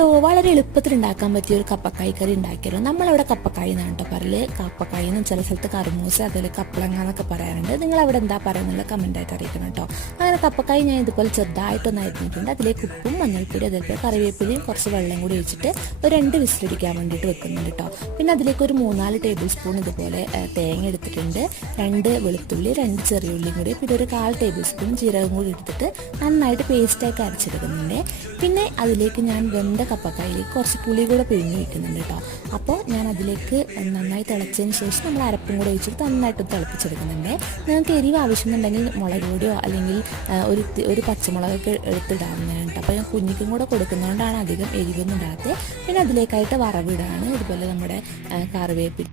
Hello, വളരെ എളുപ്പത്തിൽ ഉണ്ടാക്കാൻ പറ്റിയ ഒരു കപ്പക്കായ് കറി ഉണ്ടാക്കിയല്ലോ. നമ്മളവിടെ കപ്പക്കായ് എന്നാണ് കേട്ടോ പറയല്. കപ്പക്കായ് എന്ന് ചില സ്ഥലത്ത് കറുമൂസ, അതിൽ കപ്പളങ്ങ എന്നൊക്കെ പറയാറുണ്ട്. നിങ്ങളവിടെ എന്താ പറയുന്നുള്ള കമൻറ്റായിട്ട് അറിയിക്കണം കേട്ടോ. അങ്ങനെ കപ്പക്കായ് ഞാൻ ഇതുപോലെ ചെറുതായിട്ടൊന്ന് അരിഞ്ഞിട്ടുണ്ട്. അതിലേക്ക് ഉപ്പും മഞ്ഞൾപ്പൊടി, അതേപോലെ കറിവേപ്പിലയും കുറച്ച് വെള്ളം കൂടി ഒഴിച്ചിട്ട് ഒരു 2 വിസിലടിക്കാൻ വേണ്ടിയിട്ട് വെക്കുന്നുണ്ട് കേട്ടോ. പിന്നെ അതിലേക്ക് ഒരു 3-4 ടേബിൾ സ്പൂൺ ഇതുപോലെ തേങ്ങ എടുത്തിട്ടുണ്ട്, 2 വെളുത്തുള്ളി, 2 ചെറിയ ഉള്ളിയും കൂടി, പിന്നെ ഒരു 1/4 ടേബിൾ സ്പൂൺ ജീരകം കൂടി എടുത്തിട്ട് നന്നായിട്ട് പേസ്റ്റാക്കി അരച്ചെടുക്കുന്നുണ്ട്. പിന്നെ അതിലേക്ക് ഞാൻ വെന്ത കപ്പക്കായിലേക്ക് കുറച്ച് പുളി കൂടെ പിഴിഞ്ഞ് വയ്ക്കുന്നുണ്ട് കേട്ടോ. അപ്പോൾ ഞാൻ അതിലേക്ക് നന്നായി തിളച്ചതിന് ശേഷം നമ്മൾ അരപ്പും കൂടെ ഒഴിച്ചിട്ട് നന്നായിട്ട് തിളപ്പിച്ചെടുക്കുന്നുണ്ട്. നിങ്ങൾക്ക് എരിവ് ആവശ്യമുണ്ടെങ്കിൽ മുളക് പൊടിയോ അല്ലെങ്കിൽ ഒരു പച്ചമുളകൊക്കെ എടുത്തിടാവുന്നതാണ് കേട്ടോ. അപ്പോൾ ഞാൻ കുഞ്ഞിക്കും കൂടെ കൊടുക്കുന്നതുകൊണ്ടാണ് അധികം എരിവൊന്നും ഇടാത്തത്. പിന്നെ അതിലേക്കായിട്ട് വറവിടാണ് ഇതുപോലെ നമ്മുടെ കറിവേപ്പില